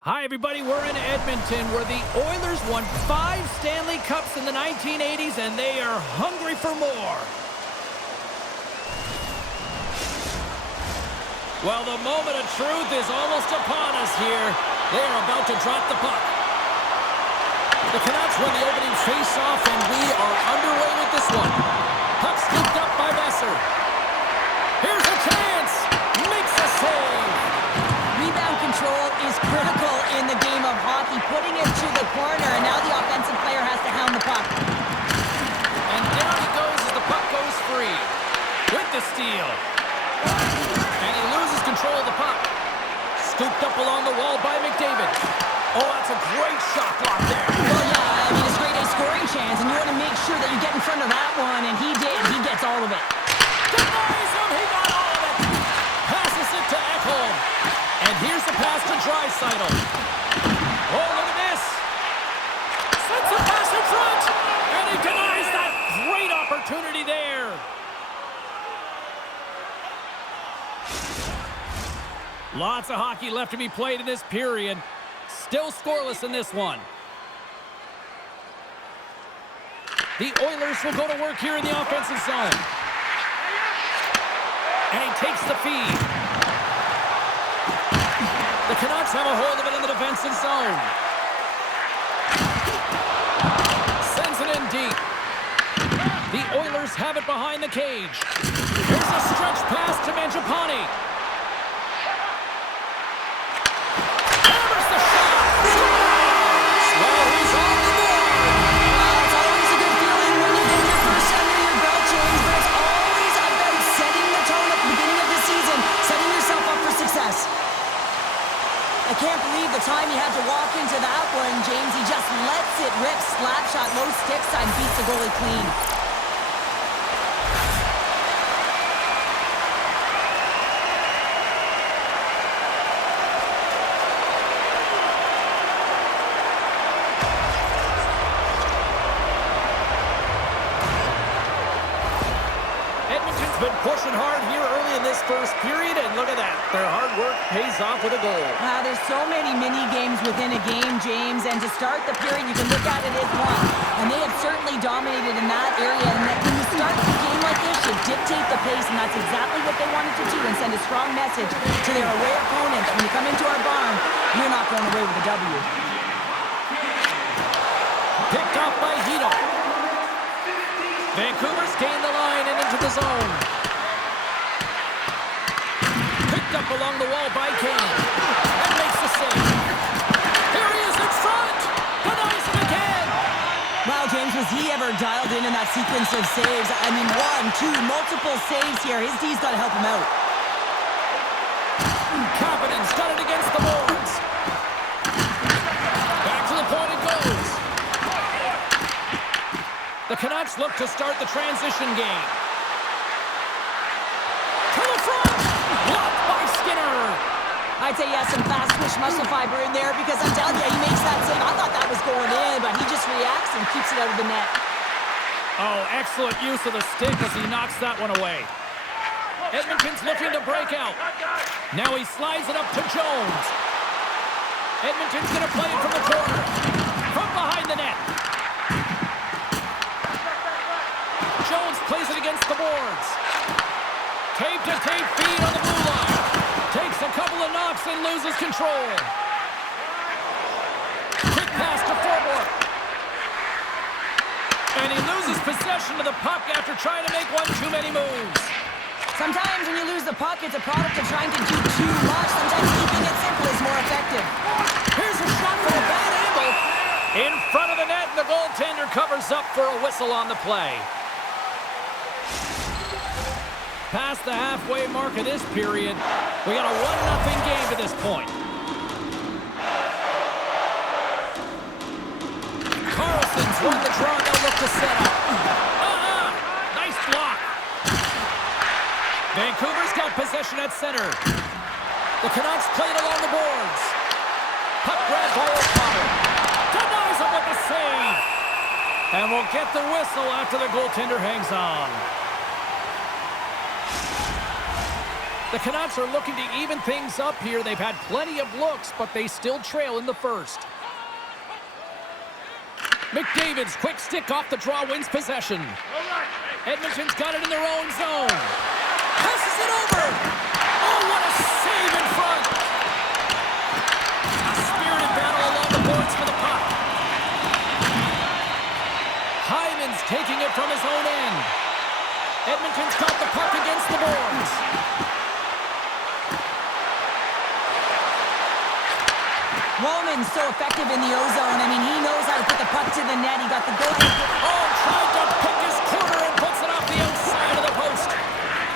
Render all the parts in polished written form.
Hi, everybody. We're in Edmonton, where the Oilers won 5 Stanley Cups in the 1980s, and they are hungry for more. Well, the moment of truth is almost upon us here. They are about to drop the puck. The Canucks win the opening face-off, and we are underway with this one. Puck scooped up by Besser. Here's a chance. Makes a save. Rebound control is critical in the game of hockey, putting it to the corner, and now the offensive player has to hound the puck. And down he goes as the puck goes free. With the steal. And he loses control of the puck. Scooped up along the wall by McDavid. Oh, that's a great shot block there. Well, yeah, I mean, it's great a scoring chance, and you want to make sure that you get in front of that one, and he did. He gets all of it. Denies him. He got all of it. Passes it to Ekholm. And here's the pass to Draisaitl. Oh, look at this. Sends the pass in front. And he denies that great opportunity there. Lots of hockey left to be played in this period. Still scoreless in this one. The Oilers will go to work here in the offensive zone. And he takes the feed. The Canucks have a hold of it in the defensive zone. Sends it in deep. The Oilers have it behind the cage. Here's a stretch pass to Mangiapane. Hammers the shot. Scores! Well, he's on the board. It's always a good feeling when you get your first under your belt, James, but it's always about setting the tone at the beginning of the season, setting yourself up for success. I can't believe the time he had to walk into that one, James. He just lets it rip. Slap shot, low stick side, beats the goalie clean. Edmonton's been pushing hard here early in this first period, and look at that. Their hard work pays off with a goal. There's so many mini-games within a game, James, and to start the period, you can look at it as one. And they have certainly dominated in that area, and that when you start the game like this, you dictate the pace, and that's exactly what they wanted to do, and send a strong message to their away opponents. When you come into our barn, you're not going away with a W. Picked off by Hito. Vancouver's gained the line and into the zone. Picked up along the wall by Kane. And makes the save. Here he is in front. Denies him again. Wow, James, was he ever dialed in that sequence of saves? I mean, 1, 2, multiple saves here. His D's got to help him out. Confidence got it against the boards. Back to the point it goes. The Canucks look to start the transition game. To the front! Blocked by Skinner. I'd say he has some fast twitch muscle fiber in there because I'm telling you, he makes that save. I thought that was going in, but he just reacts and keeps it out of the net. Oh, excellent use of the stick as he knocks that one away. Edmonton's looking to break out. Now he slides it up to Jones. Edmonton's going to play it from the corner. From behind the net. Jones plays it against the boards. Tape-to-tape feed on the blue line. Takes a couple of knocks and loses control. Quick pass to Forbort. And he loses possession of the puck after trying to make one too many moves. Sometimes when you lose the puck, it's a product of trying to do too much. Sometimes keeping it simple is more effective. Here's a shot from a bad angle. In front of the net, and the goaltender covers up for a whistle on the play. Past the halfway mark of this period, we got a 1-0 game to this point. Carlson's won the draw. They'll look to set up. Nice block. Vancouver's got possession at center. The Canucks played along the boards. Puck grab by O'Connor. Denies him with the save. And we'll get the whistle after the goaltender hangs on. The Canucks are looking to even things up here. They've had plenty of looks, but they still trail in the first. McDavid's quick stick off the draw wins possession. Edmonton's got it in their own zone. Passes it over. Oh, what a save in front. A spirited battle along the boards for the puck. Hyman's taking it from his own end. Edmonton's got the puck against the boards. Roman's so effective in the O-zone. I mean, he knows how to put the puck to the net. He got the go-ahead. Oh, tried to pick his corner and puts it off the outside of the post.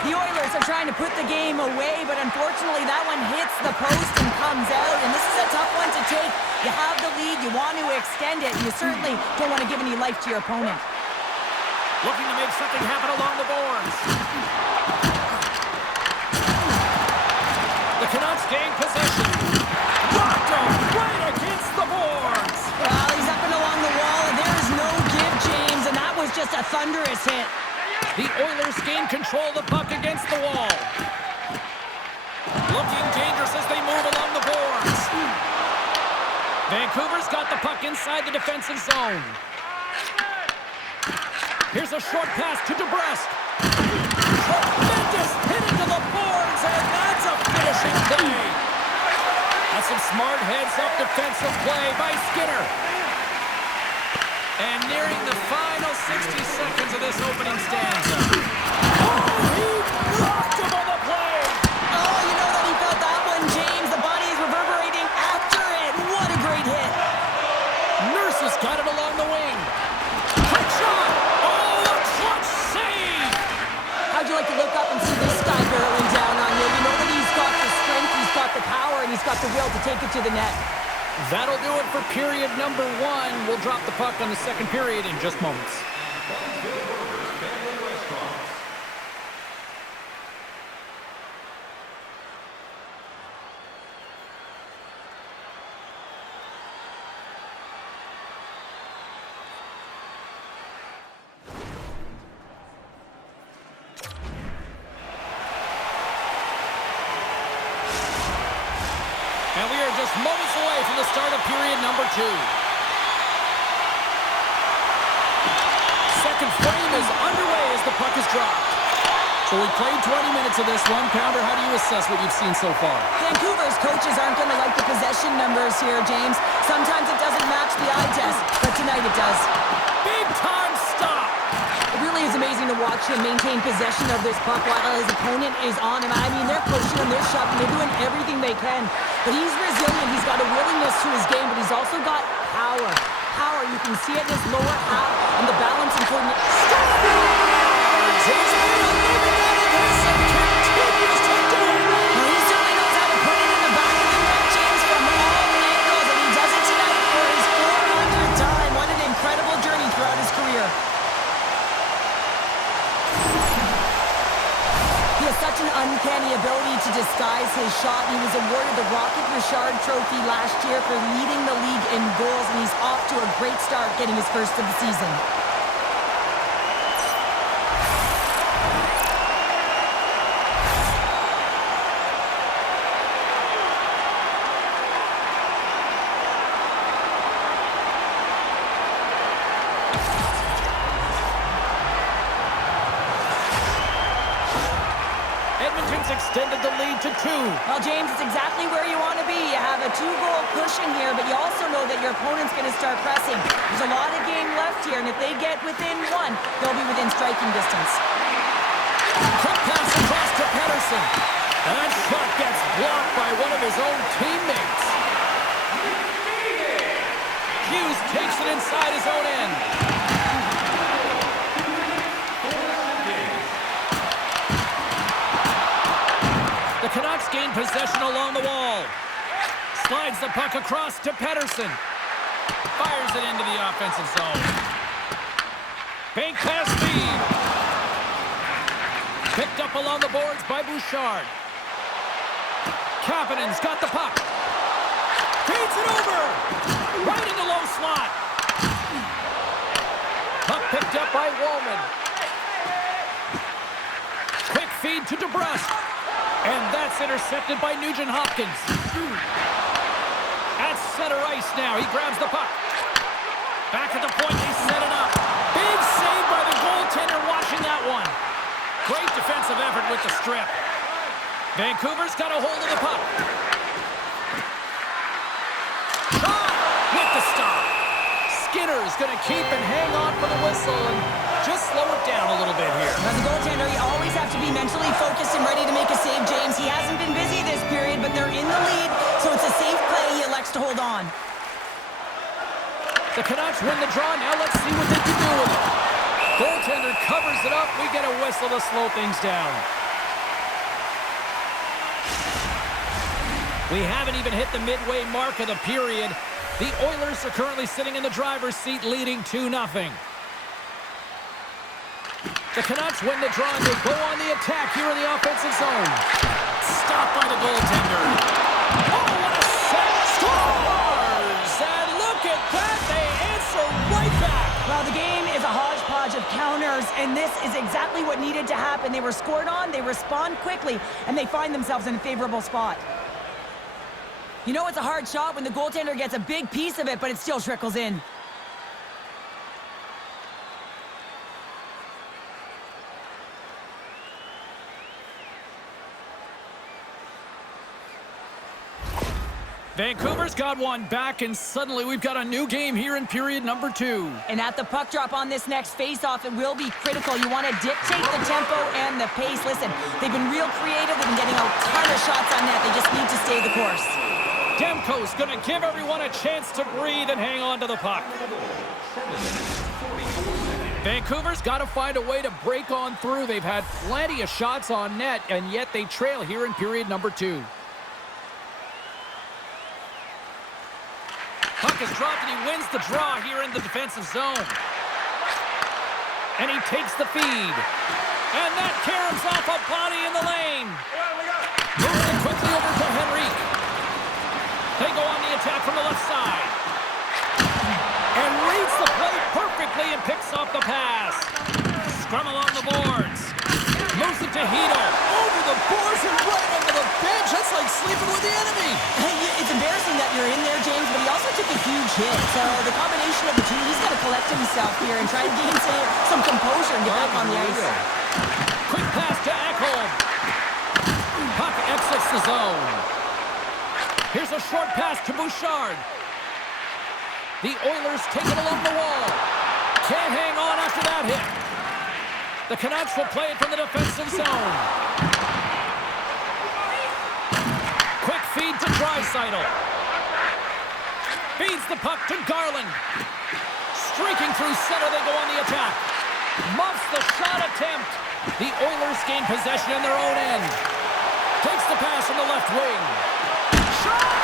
The Oilers are trying to put the game away, but unfortunately that one hits the post and comes out. And this is a tough one to take. You have the lead. You want to extend it. And you certainly don't want to give any life to your opponent. Looking to make something happen along the boards. The Canucks gain possession. Locked him right against the boards. Well, he's up and along the wall, and there's no give, James, and that was just a thunderous hit. The Oilers gain control of the puck against the wall. Looking dangerous as they move along the boards. Vancouver's got the puck inside the defensive zone. Here's a short pass to DeBrusque. Tremendous hit into the boards, and that's a finishing play. That's some smart heads-up defensive play by Skinner. And nearing the final 60 seconds of this opening stanza. Oh, he rocked him on the play. Oh, you know that he felt that one, James. The body is reverberating after it. What a great hit. Nurse has got it along the wing. Quick shot. Oh, a clutch save. How'd you like to look up and see this guy barreling down on you? You know that he's got the strength, he's got the power, and he's got the will to take it to the net. That'll do it for period number 1. We'll drop the puck on the second period in just moments. And we are just moments away from the start of period number 2. Second frame is underway as the puck is dropped. So we played 20 minutes of this one. Pounder, how do you assess what you've seen so far? Vancouver's coaches aren't going to like the possession numbers here, James. Sometimes it doesn't match the eye test, but tonight it does. Big time stop! It really is amazing to watch him maintain possession of this puck while his opponent is on him. I mean, they're pushing him, they're shoving, they're doing everything they can. But he's resilient, he's got a willingness to his game, but he's also got power. Power, you can see it in his lower half, and the balance and coordination. He's made a living out of this and continues to do it. Well, he certainly knows how to put it in the back of the net, James, from all angles, and he does it tonight for his 400th time. What an incredible journey throughout his career. He has such an uncanny ability to disguise his shot. He was awarded the Rocket Richard Trophy last year for leading the league in goals, and he's off to a great start getting his first of the season. Edmonton's extended the lead to 2. Well, James, it's exactly where you want to be. You have a 2-goal cushion here, but you also know that your opponent's going to start pressing. There's a lot of game left here, and if they get within 1, they'll be within striking distance. Quick pass across to Pettersson. That shot gets blocked by one of his own teammates. Hughes takes it inside his own end. The Canucks gain possession along the wall. Slides the puck across to Pettersson. Fires it into the offensive zone. Bank pass speed. Picked up along the boards by Bouchard. Kapanen's got the puck. Feeds it over. Right in the low slot. Puck picked up by Woolman. Quick feed to DeBrusque. And that's intercepted by Nugent-Hopkins. At center ice now. He grabs the puck. Back at the point. They set it up. Big save by the goaltender watching that one. Great defensive effort with the strip. Vancouver's got a hold of the puck. Shot with the stop. Skinner's going to keep and hang on for the whistle and just slow it down a little bit here. As a goaltender, you always have to be mentally focused and ready to make a save, James. He hasn't been busy this period, but they're in the lead, so it's a safe play. He elects to hold on. The Canucks win the draw. Now let's see what they can do with it. Goaltender covers it up. We get a whistle to slow things down. We haven't even hit the midway mark of the period. The Oilers are currently sitting in the driver's seat, leading 2-0. The Canucks win the draw, and they go on the attack here in the offensive zone. Stopped by the goaltender. Oh, what a set! Scores! And look at that, they answer right back. Well, the game is a hodgepodge of counters, and this is exactly what needed to happen. They were scored on, they respond quickly, and they find themselves in a favorable spot. You know it's a hard shot when the goaltender gets a big piece of it, but it still trickles in. Vancouver's got one back, and suddenly we've got a new game here in period number 2. And at the puck drop on this next face-off, it will be critical. You want to dictate the tempo and the pace. Listen, they've been real creative. They've been getting a ton of shots on net. They just need to stay the course. Demko's going to give everyone a chance to breathe and hang on to the puck. Vancouver's got to find a way to break on through. They've had plenty of shots on net, and yet they trail here in period number 2. Puck is dropped, and he wins the draw here in the defensive zone. And he takes the feed. And that caroms off a body in the lane. Moves it quickly over to Henrique. They go on the attack from the left side. And reads the play perfectly and picks off the pass. Scrum along the boards. Moves it to Hito. Over the boards and right under the bench. That's like sleeping with the enemy. It's embarrassing that you're in there, James, but he also took a huge hit. So the combination of the two, he's got to collect himself here and try to gain some composure and get back on the ice. Quick pass to Ekholm. Puck exits the zone. Here's a short pass to Bouchard. The Oilers take it along the wall. Can't hang on after that hit. The Canucks will play it from the defensive zone. Quick feed to Draisaitl. Feeds the puck to Garland. Streaking through center, they go on the attack. Muffs the shot attempt. The Oilers gain possession in their own end. Takes the pass from the left wing. Shot!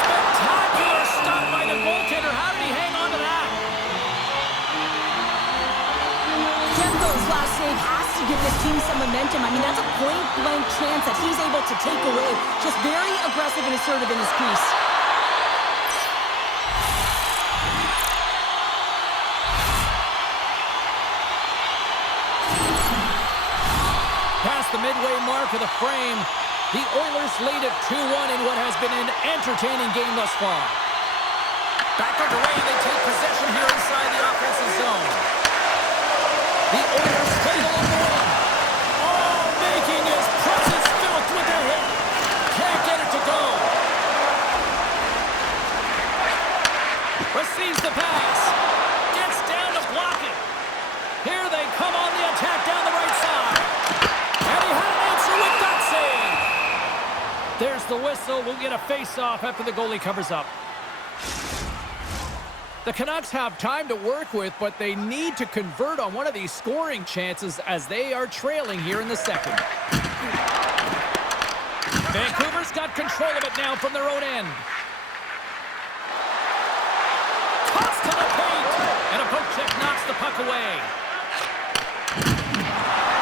Spectacular stop by the goaltender. How did he hang on to that? Demko's last save has to give this team some momentum. I mean, that's a point-blank chance that he's able to take away. Just very aggressive and assertive in his crease. Past the midway mark of the frame, the Oilers lead at 2-1 in what has been an entertaining game thus far. Back underway, they take possession here inside the offensive zone. The Oilers take along the wing. Oh, making his presence felt with their hit. Can't get it to go. Receives the pass. Gets down to block it. Here they come on the attack down the right side. And he had an answer with that save. There's the whistle. We'll get a face-off after the goalie covers up. The Canucks have time to work with, but they need to convert on one of these scoring chances as they are trailing here in the second. Vancouver's got control of it now from their own end. Toss to the paint, and a poke check knocks the puck away.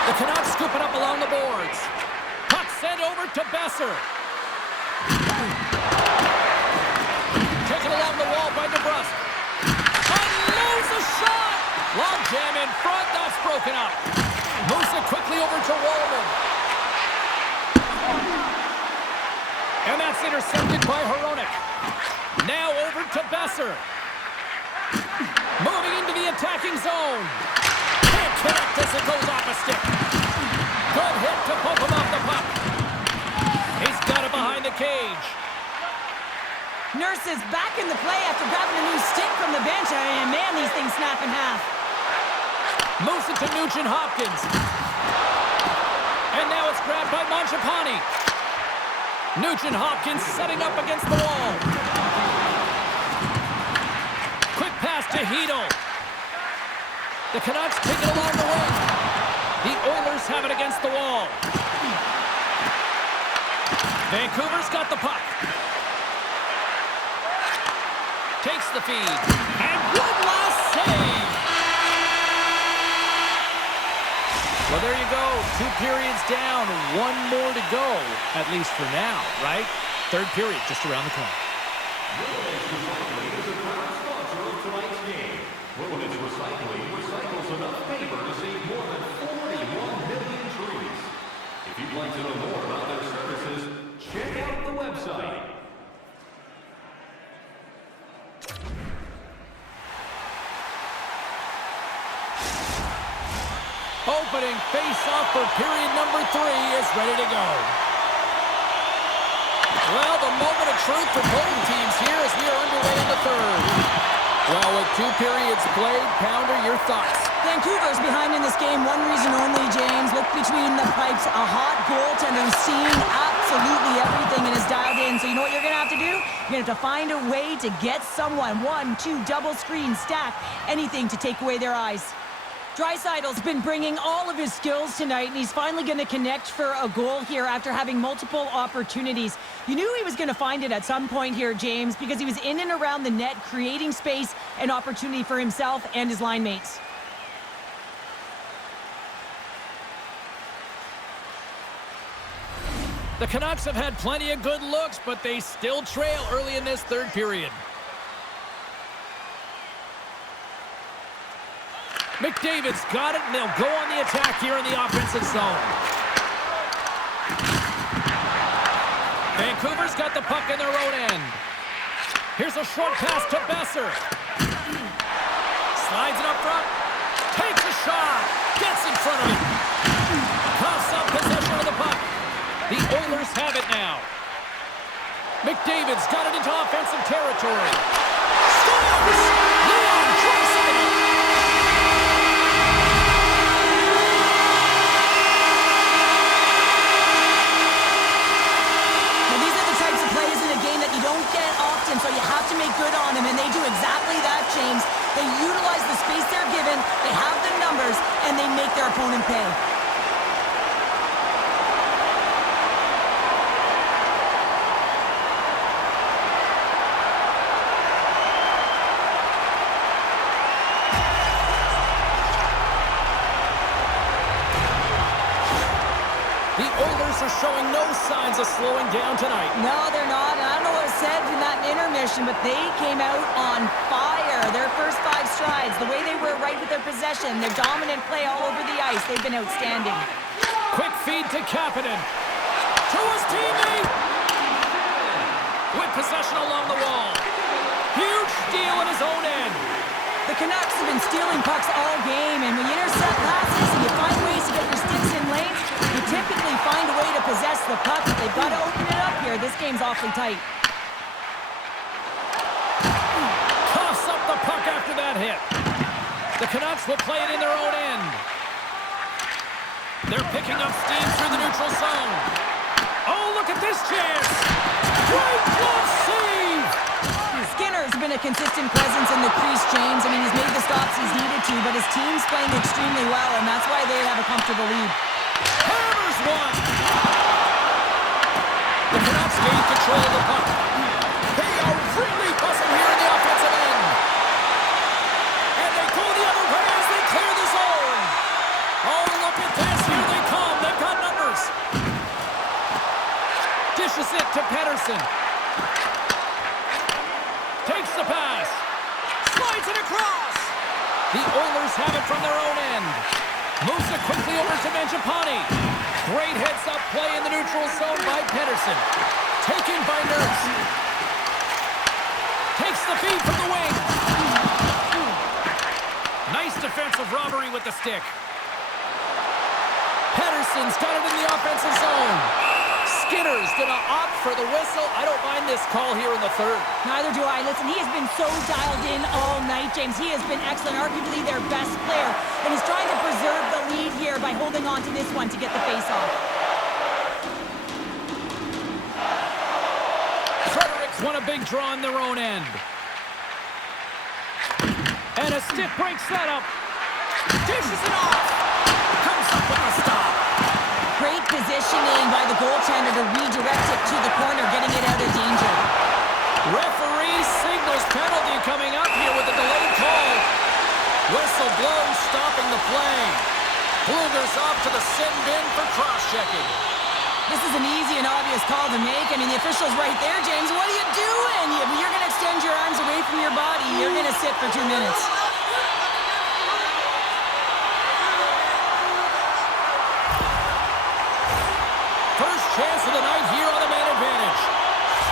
The Canucks scoop it up along the boards. Puck sent over to Besser. Taken along the wall by DeBrusque. Unloads a shot! Log jam in front, that's broken up. Moves it quickly over to Wallman. And that's intercepted by Hronek. Now over to Besser. Moving into the attacking zone. Can't connect as it goes off a stick. Good hit to poke him off the puck. He's got it behind the cage. Nurse is back in the play after grabbing a new stick from the bench. And man, these things snap in half. Moves it to Nugent-Hopkins. And now it's grabbed by Mangiapane. Nugent-Hopkins setting up against the wall. Quick pass to Hedel. The Canucks take it along the wing. The Oilers have it against the wall. Vancouver's got the puck. Takes the feed. And one last save. Well, there you go. 2 periods down. 1 more to go, at least for now, right? Third period just around the corner. Recycling is a proud sponsor of tonight's game. Wilderness Recycling recycles enough paper to save more than 41 million trees. If you'd like to know more about their services, check out the website. Opening face-off for period number 3 is ready to go. Well, the moment of truth for both teams here as we are underway in the third. Well, with 2 periods played, Pounder, your thoughts? Vancouver's behind in this game. One reason only, James. Look between the pipes. A hot goaltender who's seeing absolutely everything and is dialed in. So you know what you're going to have to do? You're going to have to find a way to get someone. 1, 2, double screen, stack, anything to take away their eyes. Draisaitl's been bringing all of his skills tonight, and he's finally going to connect for a goal here after having multiple opportunities. You knew he was going to find it at some point here, James, because he was in and around the net, creating space and opportunity for himself and his line mates. The Canucks have had plenty of good looks, but they still trail early in this third period. McDavid's got it, and they'll go on the attack here in the offensive zone. Vancouver's got the puck in their own end. Here's a short pass to Besser. Slides it up front. Takes a shot. Gets in front of it. Coughs up possession of the puck. The Oilers have it now. McDavid's got it into offensive territory. Scores! Leon Draisaitl! So you have to make good on him, and they do exactly that, James. They utilize the space they're given, they have the numbers, and they make their opponent pay. The Oilers are showing no signs of slowing down tonight. No, they're not. And I don't know what was said in that intermission, but they came out on fire. Their first 5 strides, the way they were right with their possession, their dominant play all over the ice, they've been outstanding. Quick feed to Kapanen. To his teammate. With possession along the wall. Huge steal in his own end. The Canucks have been stealing pucks all game, and when you intercept passes and you find ways to get your sticks in lanes, you typically find a way to possess the puck. But they've got to open it up here. This game's awfully tight. Coughs up the puck after that hit. The Canucks will play it in their own end. They're picking up steam through the neutral zone. Oh, look at this chance. Great glove save. Skinner's been a consistent presence in the crease, James. I mean, he's made the stops he's needed to, but his team's playing extremely well, and that's why they have a comfortable lead. Hammers one. The Canucks gain control of the puck. They are really buzzing here in the offensive end. And they go the other way as they clear the zone. Oh, look at this. Here they come. They've got numbers. Dishes it to Pettersson. Takes the pass. Slides it across. The Oilers have it from their own end. Moves it quickly over to Mangiapane. Great heads-up play in the neutral zone by Pettersson. Taken by Nurse. Takes the feed from the wing. Nice defensive robbery with the stick. Pedersen's got it in the offensive zone. Skinner's going to opt for the whistle. I don't mind this call here in the third. Neither do I. Listen, he has been so dialed in all night, James. He has been excellent, arguably their best player. And he's trying to preserve the lead here by holding on to this one to get the face-off. Fredericks won a big draw on their own end. And a stick breaks that up. Dishes it off. Comes up with a stop. Great positioning by the goaltender to redirect it to the corner, getting it out of danger. Referee signals penalty coming up here with a delayed call. Whistle blows, stopping the play. Bluger's off to the sin bin for cross-checking. This is an easy and obvious call to make. I mean, the official's right there, James. What are you doing? You're going to extend your arms away from your body. You're going to sit for 2 minutes. First chance of the night here on the man advantage.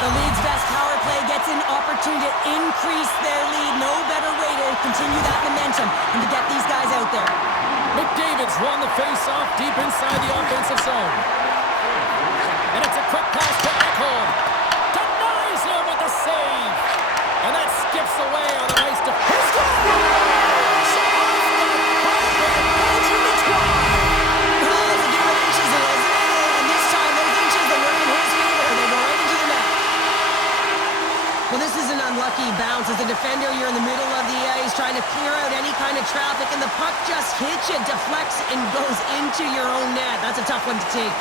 The league's best power play gets an opportunity to increase their lead. No better way to continue that momentum and to get these guys out there. McDavid's won the face-off deep inside the offensive zone. And it's a quick pass to Ekholm. Denies him with the save. And that skips away on a nice defense. Well, this is an unlucky bounce. As a defender, you're in the middle of the ice trying to clear out any kind of traffic, and the puck just hits you, deflects, and goes into your own net. That's a tough one to take.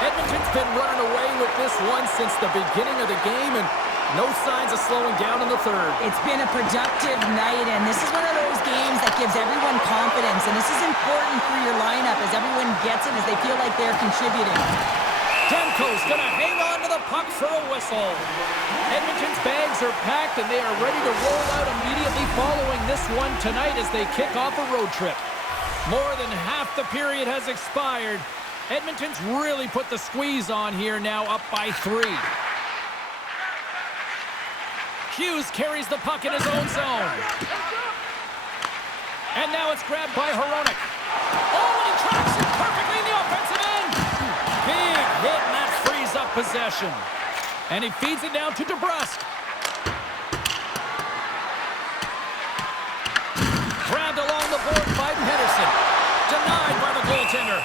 Edmonton's been running away with this one since the beginning of the game, and no signs of slowing down in the third. It's been a productive night, and this is one of those games that gives everyone confidence, and this is important for your lineup as everyone gets it, as they feel like they're contributing. Demko's going to hang on to the puck for a whistle. Edmonton's bags are packed, and they are ready to roll out immediately following this one tonight as they kick off a road trip. More than half the period has expired. Edmonton's really put the squeeze on here, now up by 3. Hughes carries the puck in his own zone. And now it's grabbed by Hronek. Oh, and he tracks it perfectly in the offensive end. Big hit, and that frees up possession. And he feeds it down to DeBrusque. Grabbed along the board by Pedersen. Denied by the goaltender.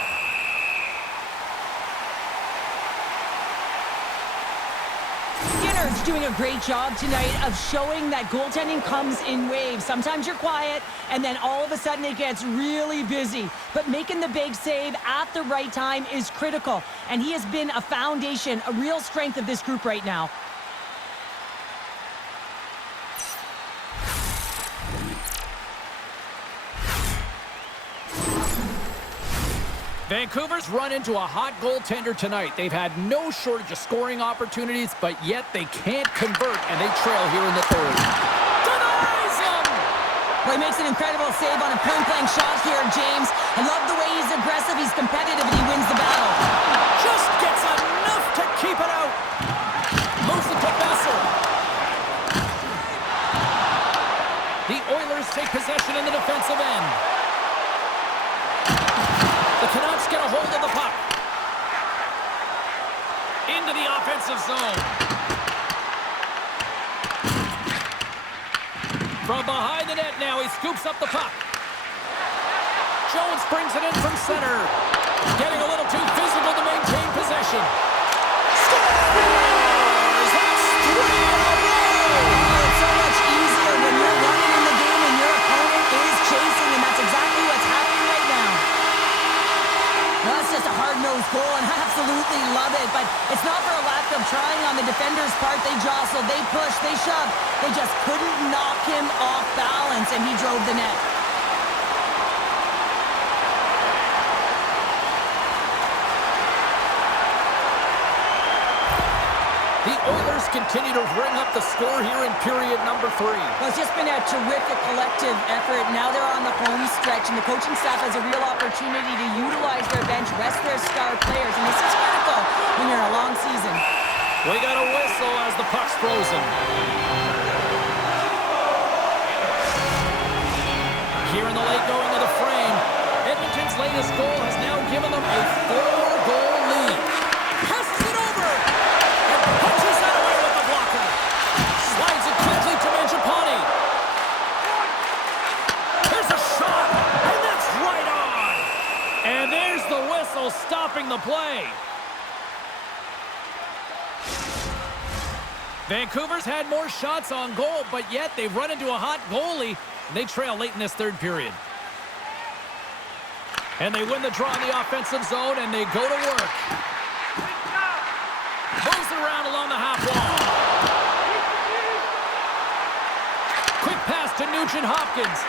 Skinner's doing a great job tonight of showing that goaltending comes in waves. Sometimes you're quiet, and then all of a sudden it gets really busy. But making the big save at the right time is critical. And he has been a foundation, a real strength of this group right now. Vancouver's run into a hot goaltender tonight. They've had no shortage of scoring opportunities, but yet they can't convert, and they trail here in the third. Denies him! Well, he makes an incredible save on a point-blank shot here, James. I love the way he's aggressive, he's competitive, and he wins the battle. Just gets enough to keep it out. Moves it to Besser. The Oilers take possession in the defensive end. The Canucks get a hold of the puck. Into the offensive zone. From behind the net now, he scoops up the puck. Jones brings it in from center. Getting a little too physical to maintain possession. Scores! That's 3 in a row! It's so much easier when you're running in the game and your opponent is chasing, and that's exactly what's happening right now. Well, that's just a hard-nosed goal, and I absolutely love it. But it's not for a lack of trying on the defender's part. They jostled, they pushed, they shoved. They just couldn't knock him off balance, and he drove the net. The Oilers continue continue to bring up the score here in period number 3. Well, it's just been a terrific collective effort. Now they're on the home stretch, and the coaching staff has a real opportunity to utilize their bench, rest their star players, and this is critical when you're in a long season. We got a whistle as the puck's frozen. Here in the late going of the frame, Edmonton's latest goal has now given them a 4-goal lead. Passes it over! And punches that away with the blocker. Slides it quickly to Mangiapane. Here's a shot, and that's right on! And there's the whistle stopping the play. Vancouver's had more shots on goal, but yet they've run into a hot goalie. They trail late in this third period. And they win the draw in the offensive zone, and they go to work. Moves it around along the half wall. Quick pass to Nugent-Hopkins.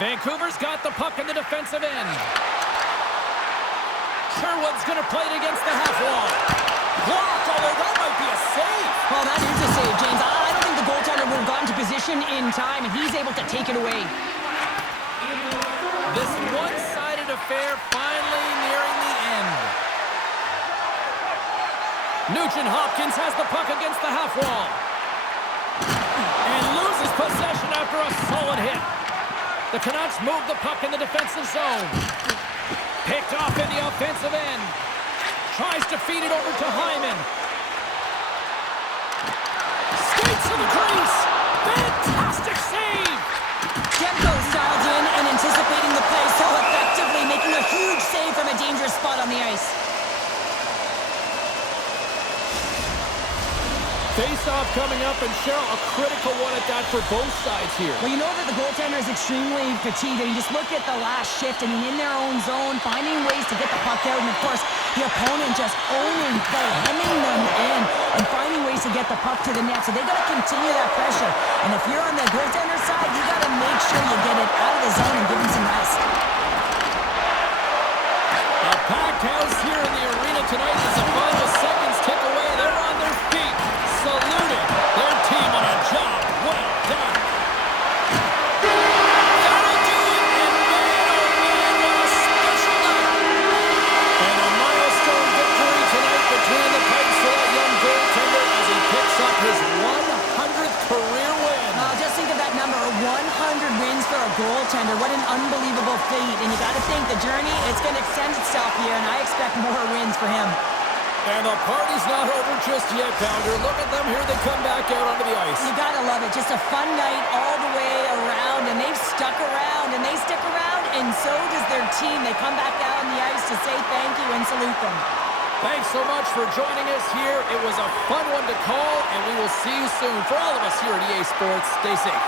Vancouver's got the puck in the defensive end. Sherwood's going to play it against the half wall. Blocked, although that might be a save. Well, that is a save, James. I don't think the goaltender would have gotten to position in time, and he's able to take it away. This one-sided affair finally nearing the end. Nugent-Hopkins has the puck against the half wall. And loses possession after a solid hit. The Canucks move the puck in the defensive zone. Picked off in the offensive end. Tries to feed it over to Hyman. Skates to the crease. Fantastic save! Demko's dialed in and anticipating the play so effectively, making a huge save from a dangerous spot on the ice. Face-off coming up, and Cheryl, a critical one at that for both sides here. Well, you know that the goaltender is extremely fatigued. I mean, just look at the last shift. I mean, in their own zone, finding ways to get the puck out, and of course, the opponent just owning play, hemming them in, and finding ways to get the puck to the net. So they got to continue that pressure. And if you're on the goaltender side, you got to make sure you get it out of the zone and give them some rest. A packed house here in the arena tonight as the final seconds tick away. They're on their feet, saluting their team on a job well done. That'll do it, and man, oh man, what a special night. And a milestone victory tonight between the pipes for that young goaltender as he picks up his 100th career win. Just think of that number, 100 wins for a goaltender. What an unbelievable feat. And you got to think the journey, it's going to extend itself here, and I expect more wins for him. And the party's not over just yet, Pounder. Look at them here. They come back out onto the ice. You got to love it. Just a fun night all the way around, and they've stuck around, and they stick around, and so does their team. They come back out on the ice to say thank you and salute them. Thanks so much for joining us here. It was a fun one to call, and we will see you soon. For all of us here at EA Sports, stay safe.